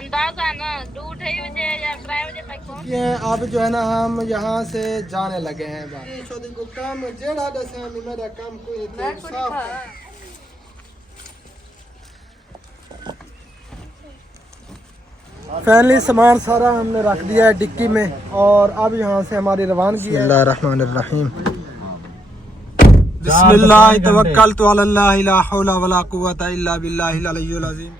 अंदाजा ना 2-2:30 बजे या 3 बजे तक पहुंच। ये अब जो है ना हम यहाँ से जाने लगे हैं बाहर। छोटे को काम जेड़ा दसे मेरा काम कोई साफ। फैमिली सामान सारा हमने रख दिया है डिक्की में और अब यहाँ से हमारी रवानगी है। बिस्मिल्लाहिर्रहमानिर्रहीम। बिस्मिल्लाह तवक्कलतु अल्लाह ला हौला वला कुव्वता इल्ला बिल्लाहिल अलिय्युल अज़ीम।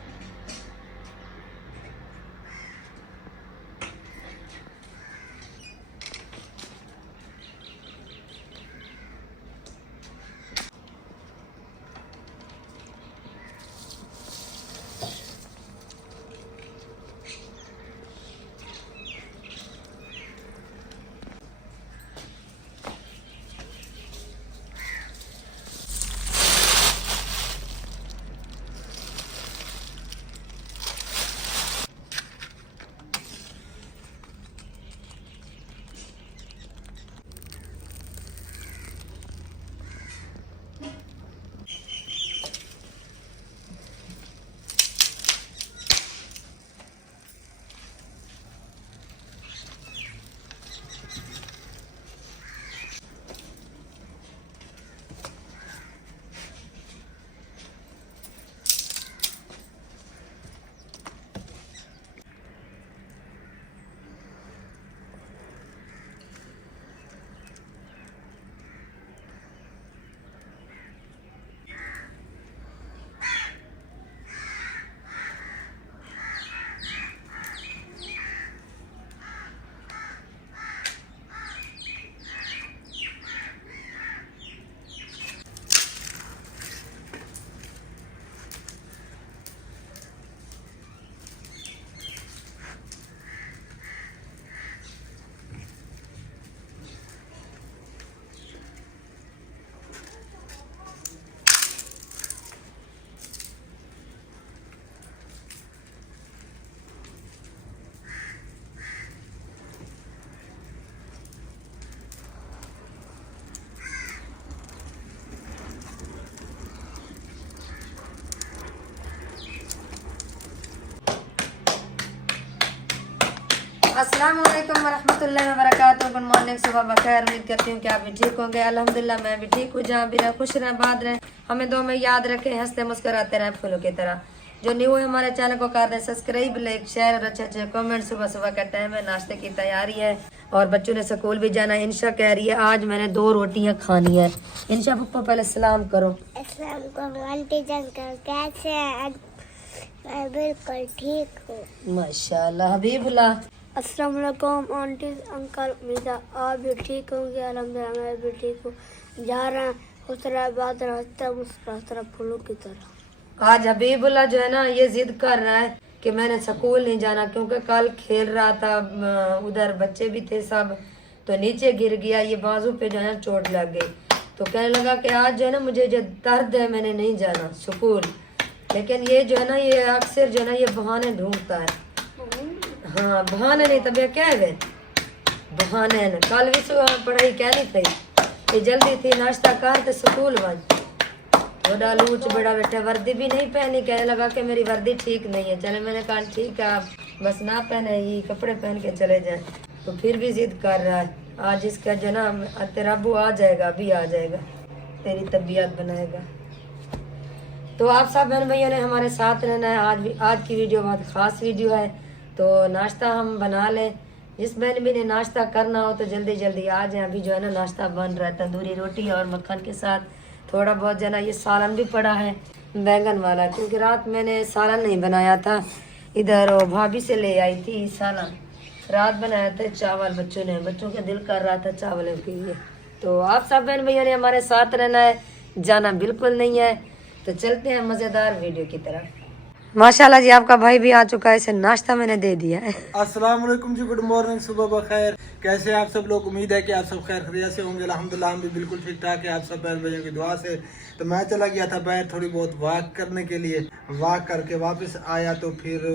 अस्सलाम वालेकुम वरहमतुल्लाहि वबरकातुहू। गुड मॉर्निंग, सुबह बखैर। उम्मीद करती हूँ कि आप भी ठीक होंगे। अल्हम्दुलिल्लाह मैं भी ठीक हूँ। जहाँ भी रहे खुश रहें, आबाद रहें, हमें दो में याद रखें, हंसते मुस्कुराते रहें फूलों की तरह। जो न्यू है हमारे चैनल को कर दें सब्सक्राइब, लाइक, शेयर और अच्छे अच्छे कमेंट। सुबह सुबह का टाइम है, नाश्ते की तैयारी है और बच्चों ने स्कूल भी जाना है। इंशा कह रही है आज मैंने 2 रोटियाँ खानी है। इंशा पप्पा पहले सलाम करो। आंटी जान कैसे हैं? मैं बिल्कुल ठीक हूँ माशाल्लाह। हबीबुल्लाह अस्सलाम वालेकुम आंटी अंकल मीजा, आप भी ठीक होंगे? अल्हम्दुलिल्लाह मैं भी ठीक हूँ। जा रहे हैं खुश रहे, बात रहता मुस्कुराता फूलों की तरह। आज हबीबुल्लाह जो है ना ये जिद कर रहा है कि मैंने स्कूल नहीं जाना, क्योंकि कल खेल रहा था, उधर बच्चे भी थे सब, तो नीचे गिर गया, ये बाजू पे जो है चोट लग गई। तो कहने लगा कि आज जो है ना मुझे जो दर्द है मैंने नहीं जाना स्कूल। लेकिन ये जो है ना ये अक्सर जो है ना ये बहाने ढूंढता है। हाँ बहाने नहीं तब क्या है बहाने न। कल भी पढ़ाई क्या नहीं थी, ये जल्दी थी नाश्ता कर तो स्कूल बंद। बड़ा लूच बड़ा बेटा, वर्दी भी नहीं पहनी। कहने लगा कि मेरी वर्दी ठीक नहीं है। चले मैंने कहा ठीक है आप बस ना पहने, ये कपड़े पहन के चले जाएं। तो फिर भी जिद कर रहा है। आज इसका जो ना तेरा अब्बू आ जाएगा, अभी आ जाएगा, तेरी तबीयत बनाएगा। तो आप सब बहन भैया ने हमारे साथ रहना है। आज की वीडियो बहुत ख़ास वीडियो है। तो नाश्ता हम बना लें। जिस बहन भी ने नाश्ता करना हो तो जल्दी जल्दी आ जाए। अभी जो है ना नाश्ता बन रहा है तंदूरी रोटी और मक्खन के साथ थोड़ा बहुत जो है ना ये सालन भी पड़ा है बैंगन वाला, क्योंकि रात मैंने सालन नहीं बनाया था। इधर भाभी से ले आई थी सालन, रात बनाया था चावल। बच्चों का दिल कर रहा था चावल के लिए। तो आप सब बहन भैया ने हमारे साथ रहना है, जाना बिल्कुल नहीं है। तो चलते हैं मज़ेदार वीडियो की तरफ। माशाल्लाह जी आपका भाई भी आ चुका है, इसे नाश्ता मैंने दे दिया है। अस्सलाम वालेकुम जी, गुड मॉर्निंग, सुबह बखैर। कैसे आप सब लोग? उम्मीद है कि आप सब खैर खैरियत से होंगे। अल्हम्दुलिल्लाह हम भी बिल्कुल ठीक ठाक है, आप सब बहन भाइयों की दुआ से। तो मैं चला गया था बाहर थोड़ी बहुत वॉक करने के लिए। वॉक करके वापस आया तो फिर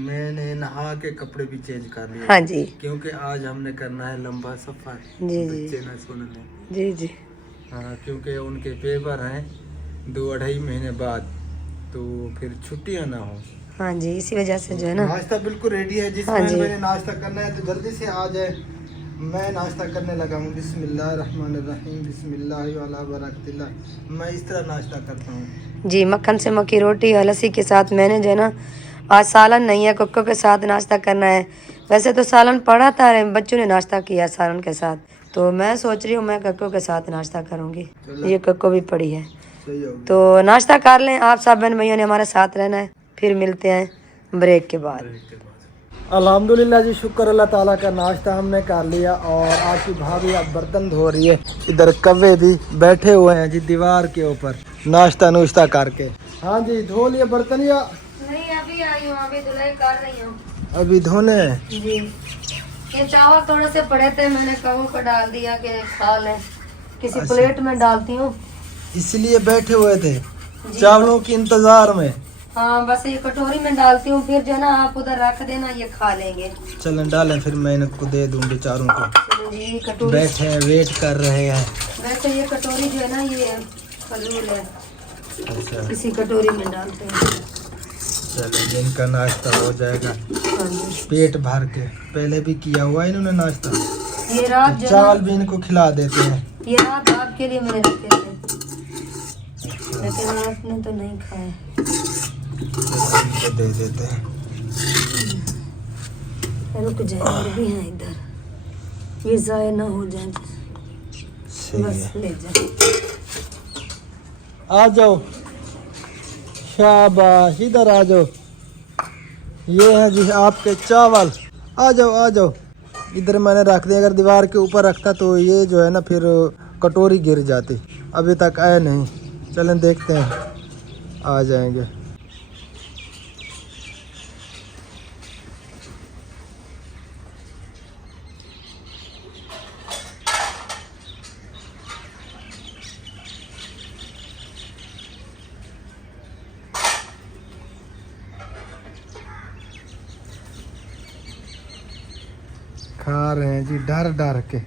मैंने नहा के कपड़े भी चेंज कर लिए। हाँ जी, क्योंकि आज हमने करना है लंबा सफर। जी बच्चे ना सुन लें। जी जी। हाँ, क्योंकि उनके पेपर हैं 2-2.5 महीने बाद, तो फिर छुट्टियाँ ना हो हाँ जी, इसी वजह से जो है ना। नाश्ता बिल्कुल रेडी है। जिस हाँ जी। मैंने नाश्ता करना है तो जल्दी से आ जाए। मैं नाश्ता करने लगा हूँ। बिस्मिल्लाहिर्रहमानिर्रहीम, बिस्मिल्लाहि वाला बरकतिल्लाह। मैं इस तरह नाश्ता करता हूँ जी। मक्खन से मक्की रोटी और लस्सी के साथ मैंने जो है ना, आज सालन नहीं है, कुक्को के साथ नाश्ता करना है। वैसे तो सालन पड़ा था, बच्चों ने नाश्ता किया सालन के साथ, तो मैं सोच रही हूँ मैं कक्को के साथ नाश्ता करूँगी। ये कक्को भी पड़ी है, सही हो गया। तो नाश्ता कर लें। आप सब बहन भैया ने हमारे साथ रहना है, फिर मिलते हैं ब्रेक के बाद। अल्हम्दुलिल्लाह जी, शुक्र अल्लाह ताला का, नाश्ता हमने कर लिया और आपकी भाभी अब बर्तन धो रही है। इधर कव्वे भी बैठे हुए हैं जी दीवार के ऊपर नाश्ता नुश्ता करके। हाँ जी, धो लिए बर्तन या नहीं? अभी आई हूँ, अभी धुलाई कर रही हूँ। अभी धोने हैं जी। ये चावल थोड़े से पड़े थे, मैंने कहूँ को डाल दिया कि खा लें, किसी अच्छा। प्लेट में डालती हूँ, इसलिए बैठे हुए थे चावलों के इंतजार में। हाँ बस ये कटोरी में डालती हूँ, फिर जो है ना आप उधर रख देना, ये खा लेंगे। चलें डालें, फिर मैं इनको दे दूँ बेचारों को। चलो जी, कटोरी बैठे हैं, वेट कर रहे हैं। वैसे ये कटोरी जो है ना, ये फजूल है, अच्छा, किसी कटोरी में डालते हैं। चलो इनका नाश्ता हो जाएगा हाँ जी। पेट भर के। पहले भी किया हुआ इन्होंने नाश्ता। ये रात जो है चावल ना, भी इनको खिला देते हैं। ये रात आपके लिए मैंने रखे थे, लेकिन आपने तो नहीं खाए। इनको दे देते हैं। रुक जाए, और भी हैं इधर, ये ज़ाया ना हो जाए, सही बस है। ले जाए। आ जाओ, शाबाश, इधर आ जाओ। ये है जी आपके चावल। आ जाओ आ जाओ। इधर मैंने रख दिया, अगर दीवार के ऊपर रखता तो ये जो है ना फिर कटोरी गिर जाती। अभी तक आए नहीं, चलें देखते हैं, आ जाएंगे। खा रहे हैं जी डर डर के।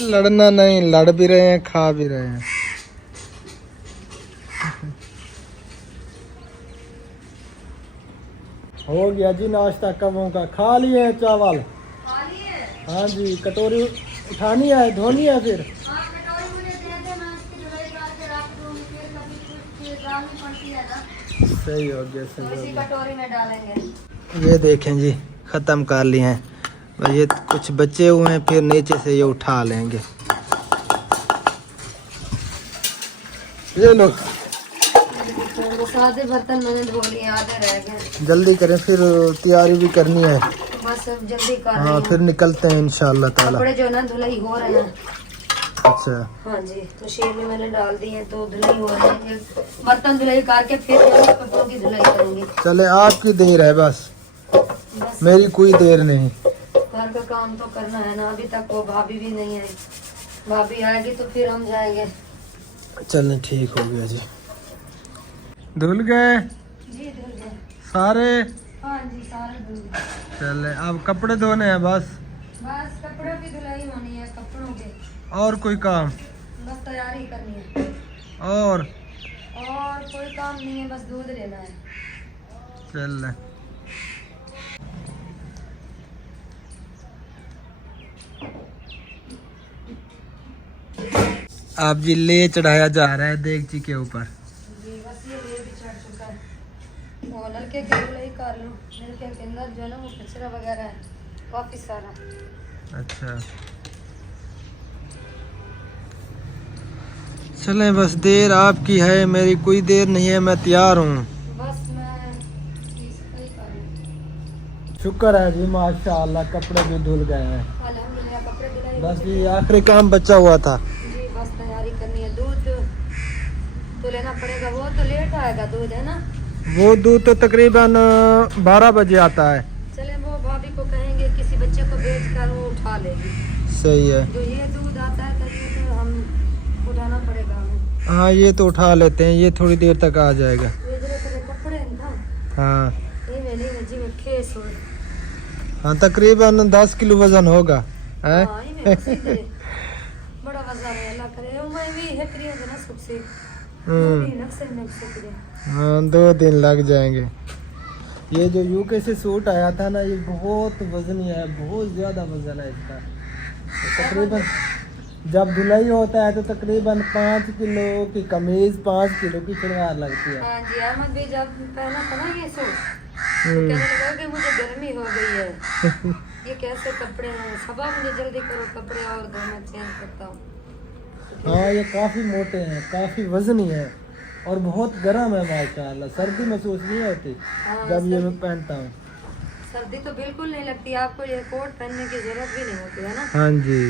लड़ना नहीं, लड़ भी रहे हैं, खा भी रहे हैं। हो गया जी नाश्ता कबों का। खा लिए हैं चावल। हाँ जी, कटोरी उठानी है, धोनी है फिर। सही हो गया, सही हो गया। कटोरी में डालेंगे। ये देखें जी, ख़त्म कर लिए हैं। बस ये कुछ बचे हुए हैं, फिर नीचे से ये उठा लेंगे। ये लो, सादे बर्तन मैंने धो लिए, आधे रह गए। जल्दी करें, फिर तैयारी भी करनी है। बस अब जल्दी कर रही हाँ, हूँ। फिर निकलते हैं इंशाल्लाह ताला। कपड़े जो ना धुलाई हो रहे हैं। अच्छा, हाँ जी, मशीन में मैंने डाल दी है, तो धुलाई हो रही है। ये बर्तन धुलाई करके फिर कपड़ों की धुलाई करूंगी। चले, आपकी देर है बस, बस मेरी कोई देर नहीं। घर का काम तो करना है ना। अभी तक वो भाभी भी नहीं आई, भाभी आएगी तो फिर हम जाएंगे। चलें, ठीक हो गया जी। धुल गए जी धुल गए सारे। हाँ जी, सारे धुल गए। चले, अब कपड़े धोने हैं बस। बस कपड़ों की धुलाई होनी है, कपड़ों के और कोई काम? बस तैयारी करनी है, और कोई काम नहीं है, बस दूध लेना है। चल, आप जी ले चढ़ाया जा रहा है देगची के ऊपर। जी बस ये ले भी चढ़ चुका है। वो नलके के धुलाई कर लूँ, नलके के अंदर जो है ना वो कचरा वगैरह है काफ़ी सारा। अच्छा, चलें, बस देर आपकी है, मेरी कोई देर नहीं है, मैं तैयार हूँ। बस मैं शुक्र है जी माशाअल्लाह, कपड़े भी धुल गए हैं। अल्हम्दुलिल्लाह कपड़े धुलाई बस ये आखिरी काम बचा हुआ था। जी, बस तैयारी करनी है। दूध तो लेना पड़ेगा, वो तो लेट आएगा दूध, है ना? वो दूध तो तकरीबन 12 बजे आता है। चले वो भाभी को कहेंगे किसी बच्चे को भेज कर वो उठा लेगी। सही है। जो ये दूध आता है तभी तो हम उठाना पड़ेगा हमें। हाँ ये तो उठा लेते हैं, ये थोड़ी देर तक आ जाएगा। ये जरा तेरे कपड़े ना, हाँ ये नहीं जी में खेस हो। हाँ तकरीबन 10 किलो वजन होगा है? हाँ, ये में सीधे बड़ा वजन है, अल्लाह करे मैं भी है क्रिया जना सुख से। हाँ 2 दिन लग जाएंगे। ये जो यूके से सूट आया था ना, ये बहुत वजनी है, बहुत ज़्यादा वजन है इसका। तो तकरीबन जब धुलाई होता है तो तकरीबन 5 किलो की कमीज, 5 किलो की सलवार लगती है। हाँ जी, अहमद भी जब पहना था ना ये सूट तो कहने लगा कि मुझे गर्मी हो गई है, ये कैसे कपड़े हैं, सबा मुझे जल्दी करो कपड़े और दो, मैं चेंज करता हूँ। हाँ ये काफ़ी मोटे हैं, काफ़ी वजनी है और बहुत गर्म है माशाल्लाह। सर्दी महसूस नहीं होती जब ये मैं पहनता हूँ। सर्दी तो बिल्कुल नहीं लगती, आपको ये कोट पहनने की जरूरत भी नहीं होती है ना? हाँ जी।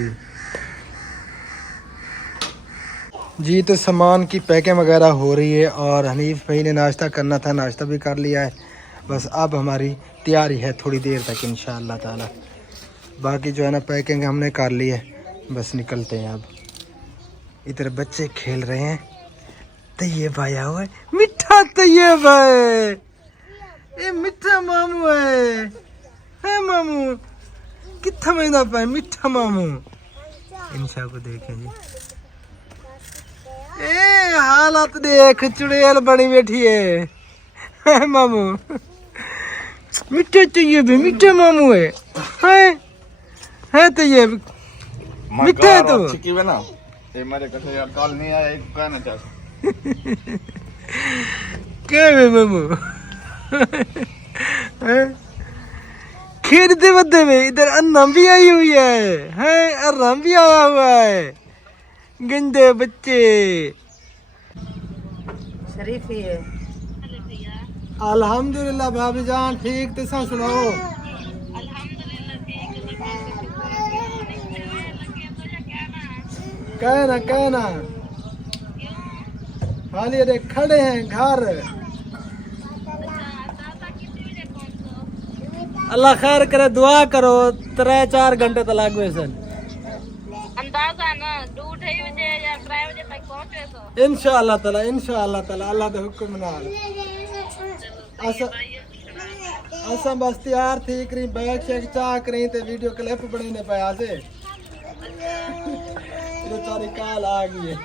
जी तो सामान की पैकिंग वगैरह हो रही है और हनीफ भाई ने नाश्ता करना था, नाश्ता भी कर लिया है। बस अब हमारी तैयारी है थोड़ी देर तक इंशाअल्लाह ताला। बाकी जो है ना पैकिंग हमने कर ली है, बस निकलते हैं अब। इधर बच्चे खेल रहे हैं। तैयब आया हुआ है, मिठा तैयब है, ये मिठा मामू है मामू कितना महीना पाए मिठा मामू। इंशा को देखें जी, ए हालत देख, चुड़ैल बड़ी बैठी है मामू। मिठा तैयब है, मिठा मामू है तैयब, मिठा है तो ये मेरे कसे यार कॉल नहीं आया, एक कहना चाहता क्या है मामू? खेलते बदे में इधर अन्ना भी आई हुई है अन्ना भी आया हुआ है, गंदे बच्चे। शरीफ ही है। अल्हम्दुलिल्लाह भाभी जान ठीक, तो सा सुनाओ। कहना हाली अरे खड़े हैं घर। अल्लाह खैर करे, दुआ करो 3-4 घंटे तो लागू सन अंदाजा ना 2-2 बजे या 3 बजे तक पहुंचे तो इंशाअल्लाह ताला अल्लाह दे हुक्म नाल। असा बस तैयार थी करी, बैग शेक चाह करी ते वीडियो क्लिप बनाने पे आसे बेचारी काल आ गई है।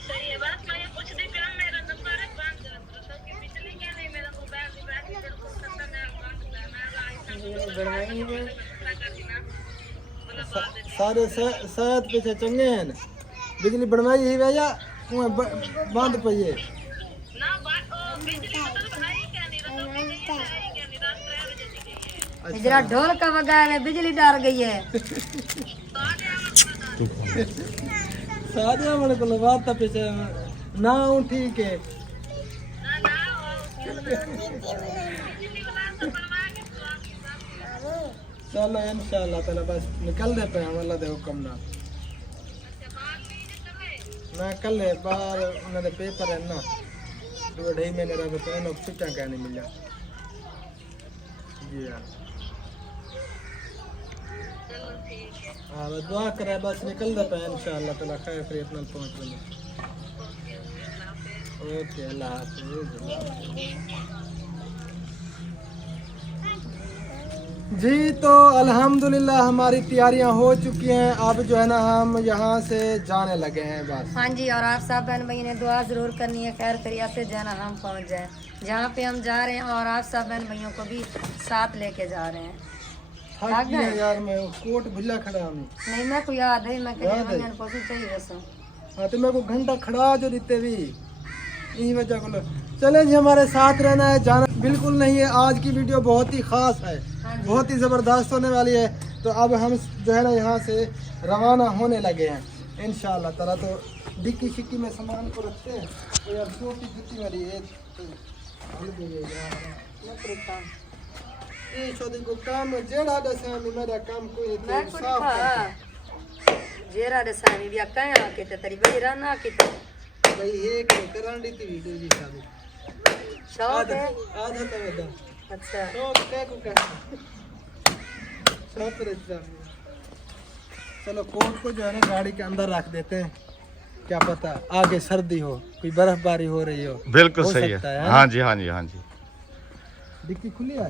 सही है, बस मैं ये पूछती थी मेरा नंबर है 5 तो कि बिजली क्या नहीं, मेरा मोबाइल भी बैटरी बिल्कुल खत्म है, सारे सेहत पीछे चंगे हैं, बिजली बनवाई ही भैया बंद पई है ना बिजली मतलब आई क्या नहीं, रात में नहीं आई क्या नहीं, रात 3 बजे दी गई है। जरा ढोल का बगाया में बिजली डाल गई है। सादिया मन को बात था पीछे ना हूँ ठीक है। चलो इंशाअल्लाह ताला बस निकल दे पे हम अल्लाह दे हुक्म ना कल है बाहर उन्होंने पेपर है ना 2-2.5 महीने रह तो इन्होंने छुट्टियां कहने मिला जी। हाँ बस दुआ करे, बस निकल दे पे इंशाअल्लाह ताला खैर खैरियत नाल पहुंच जाए। ओके अल्लाह हाफिज़ जी। तो अल्हम्दुलिल्लाह हमारी तैयारियां हो चुकी हैं, अब जो है ना हम यहाँ से जाने लगे हैं बस। हाँ जी, और आप सब बहन भाई ने दुआ जरूर करनी है, खैर खैरियत से जाना हम पहुँच जाए जहाँ पे हम जा रहे हैं, और आप सब बहन भाइयों को भी साथ लेके जा रहे हैं। थक गया यार, मैं कोट भुल्ला खड़ा हूँ। नहीं मैं को याद है, मैं चाहिए हाँ तो मेरे को घंटा खड़ा जो देते भी यही वजह को। चले जी हमारे साथ रहना है, जाना बिल्कुल नहीं है। आज की वीडियो बहुत ही खास है, बहुत ही ज़बरदस्त होने वाली है। तो अब हम जो है ना यहाँ से रवाना होने लगे हैं इंशाअल्लाह ताला। तो डिक्की शिक्की में सामान को रखते हैं, तो यार छोटी जुती वाली एक भूल गई है। ये छोटे को काम जेड़ा दसा मेरा काम कोई मैं कुछ खा जेरा दे सामी भी आका के ते तेरी बड़ी राना के ते भाई एक करान दी थी वीडियो जी शादी शौक है आधा तो वदा अच्छा तो क्या को कर सब रहता। चलो कोट को जो है ना गाड़ी के अंदर रख देते हैं, क्या पता आगे सर्दी हो, कोई बर्फबारी हो रही हो। बिल्कुल सही है। हाँ जी हाँ जी हाँ जी। डिक्की खुली है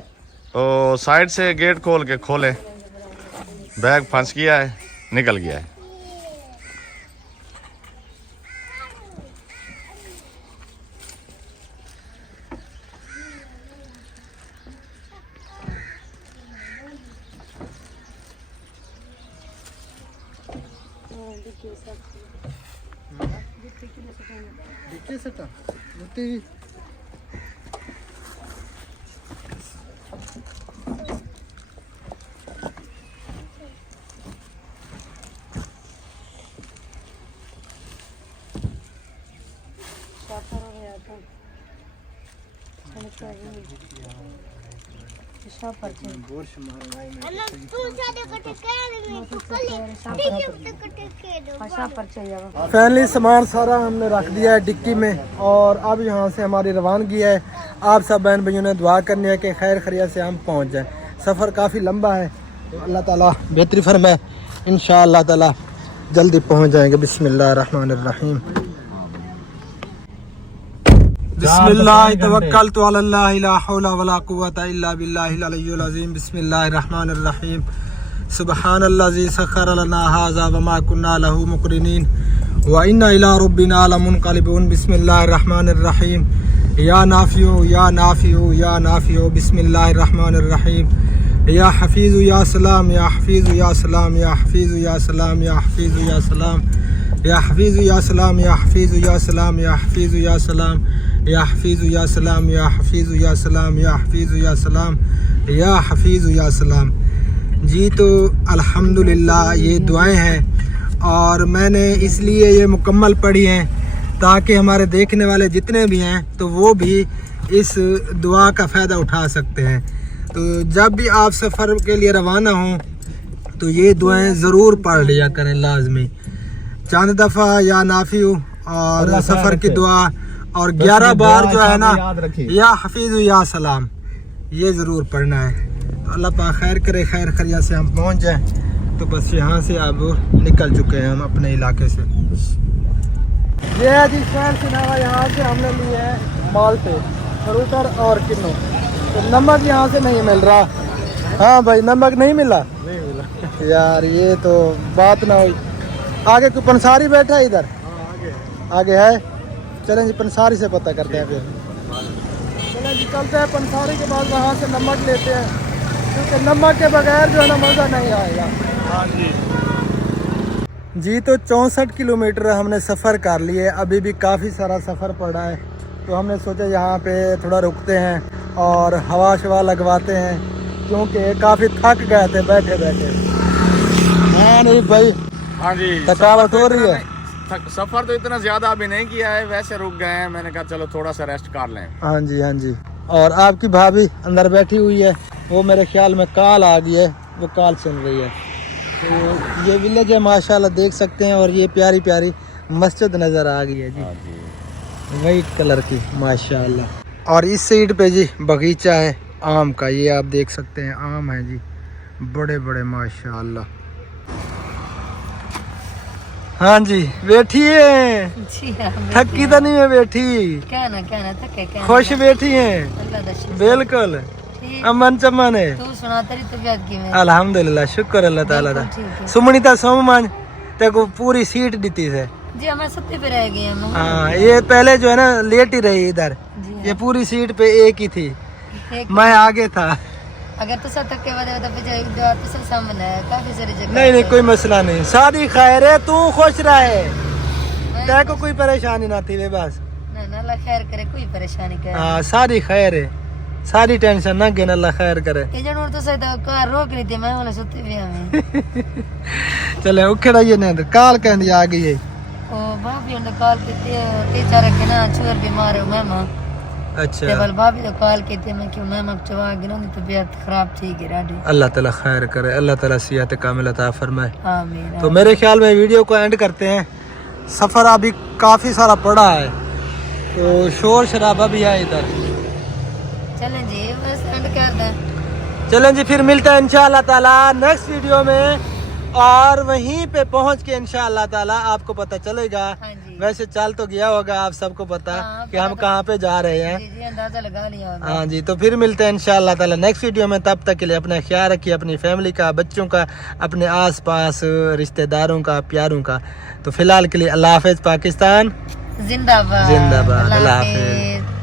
तो साइड से गेट खोल के खोले, बैग फंस गया है, निकल गया है। डिक्की सटा मुती फाइनली सामान सारा हमने रख दिया है डिक्की में और अब यहाँ से हमारी रवानगी है। आप सब बहन भाइयों ने दुआ करनी है कि खैर खैरियत से हम पहुँच जाएं। सफ़र काफ़ी लंबा है तो अल्लाह ताला बेहतरी फरमाए, इंशाअल्लाह ताला जल्दी पहुँच जाएंगे। बिस्मिल्लाहिर्रहमानिर्रहीम। बिस्मिल्लाह तवक्कलतु अलल्लाह ला हौला वला कुव्वता इल्ला बिल्लाहिल अलिय्यिल अज़ीम। बिस्मिल्लाहिर्रहमानिर्रहीम। सुब्हानल्लाज़ी सख़्खर लना हाज़ा वमा कुन्ना लहू मुक़रिनीन व इन्ना इला रब्बिना लमुनक़लिबून। बिस्मिल्लाहिर्रहमानिर्रहीम। या नाफ़िउ या नाफ़िउ या नाफ़िउ। बिस्मिल्लाहिर्रहमानिर्रहीम। या हफ़ीज़ु या सलाम या हफ़ीज़ु या सलाम या हफ़ीज़ु या सलाम या हफ़ीज़ु या सलाम या हफ़ीज़ु या सलाम या हफ़ीज़ु या सलाम या हफ़ीज़ु या सलाम या हफ़ीज़ु या सलाम या हफ़ीज़ु या सलाम या हफ़ीज़ु या सलाम या हफ़ीज़ु या सलाम। जी तो अल्हम्दुलिल्लाह ये दुआएं हैं और मैंने इसलिए ये मुकम्मल पढ़ी हैं ताकि हमारे देखने वाले जितने भी हैं तो वो भी इस दुआ का फ़ायदा उठा सकते हैं। तो जब भी आप सफ़र के लिए रवाना हों तो ये दुआएं ज़रूर पढ़ लिया करें लाजमी, चंद दफ़ा या नाफ़िउ और सफ़र की दुआ और 11 बार जो है ना या हफ़ीज़ या सलाम ये ज़रूर पढ़ना है। तो अल्लाह पाक खैर करे, खैर खैरियत से हम पहुँच जाएं। तो बस यहाँ से अब निकल चुके हैं हम अपने इलाके से। ये है जी शहर से नवा, यहाँ से हमने लिए हैं माल्टे, फ्रूटर और किन्नू। तो नमक यहाँ से नहीं मिल रहा। हाँ भाई नमक नहीं मिला यार, ये तो बात ना हुई। आगे कोई पंसारी बैठा है इधर? आगे है। चलें जी पंसारी से पता करते हैं फिर। चलें जी चलते हैं पंसारी के बाद वहाँ से नमक लेते हैं, क्योंकि नमक के बगैर जो है ना मज़ा नहीं आएगा। हाँ जी तो 64 किलोमीटर हमने सफ़र कर लिए, अभी भी काफ़ी सारा सफ़र पड़ा है। तो हमने सोचा यहाँ पे थोड़ा रुकते हैं और हवा शवा लगवाते हैं, क्योंकि काफ़ी थक गए थे बैठे बैठे। हाँ नहीं भाई, हाँ जी थकावट हो रही है। सफर तो इतना ज्यादा अभी नहीं किया है, वैसे रुक गए हैं। मैंने कहा चलो थोड़ा सा रेस्ट कर लें। हाँ जी हाँ जी। और आपकी भाभी अंदर बैठी हुई है, वो मेरे ख्याल में काल आ गई है, वो काल सुन रही है। तो ये विलेज है माशाल्लाह, देख सकते हैं। और ये प्यारी प्यारी मस्जिद नज़र आ गई है जी, वाइट कलर की माशाल्लाह। और इस साइड पे जी बगीचा है आम का, ये आप देख सकते हैं आम है जी बड़े बड़े माशाल्लाह। हाँ जी बैठिए, थकी तो नहीं है बैठी, कहना थके कहना खुश बैठी हैं बिल्कुल, अमन चमन है। तू सुना तेरी तबीयत किवें? अल्हम्दुलिल्लाह, शुक्र अल्लाह ताला दा। सुमनी ता सोमन ते को पूरी सीट दी है जी, हमें सत्ते पे रह गए हम। हाँ ये पहले जो है ना लेट ही रही इधर, ये पूरी सीट पे एक ही थी, मैं आगे था। अगर तो सब थके वाले तो फिर सामने है काफी सारी जगह। नहीं कोई मसला नहीं, शादी खैर है, तू खुश रहे, तेरे को कोई परेशानी ना थी बस। ना अल्लाह खैर करे, कोई परेशानी करे। हाँ सारी खैर है, सारी टेंशन ना गिन, अल्लाह खैर करे। ये जनूर तो सही तो कार रोक रही थी, मैं वाले सुते भी हमें चले उखड़ा ये ना काल कहंदी आ गई है। ओ भाभी ने कॉल की ते चार के ना चूर बीमार है मैं मां अच्छा ते बल भाभी तो कॉल की थी मैं कि मैं मकचवा गिनो तबीयत खराब थी गिराडी। अल्लाह ताला खैर करे, अल्लाह ताला सेहत कामिल अता फरमाए। आमीन। तो मेरे ख्याल में वीडियो को एंड करते हैं। सफ़र अभी काफ़ी सारा पड़ा है तो शोर शराबा भी है इधर। चलें जी बस एंड कर दें। चलें जी, फिर मिलते हैं इंशाअल्लाह ताला नेक्स्ट वीडियो में, और वहीं पे पहुंच के इंशाअल्लाह ताला आपको पता चलेगा। हाँ जी। वैसे चल तो गया होगा आप सबको पता हाँ, कि हम कहाँ पे जा रहे हैं। जी जी अंदाजा लगा लिया होगा। हाँ जी, तो फिर मिलते हैं इंशाअल्लाह ताला नेक्स्ट वीडियो में। तब तक के लिए अपना ख्याल रखिए, अपनी फैमिली का, बच्चों का, अपने आसपास रिश्तेदारों का, प्यारों का। तो फिलहाल के लिए अल्लाह हाफिज। पाकिस्तान जिंदाबाद। जिंदाबाद। अल्लाह अल्लाह हाफिज। हाफिज।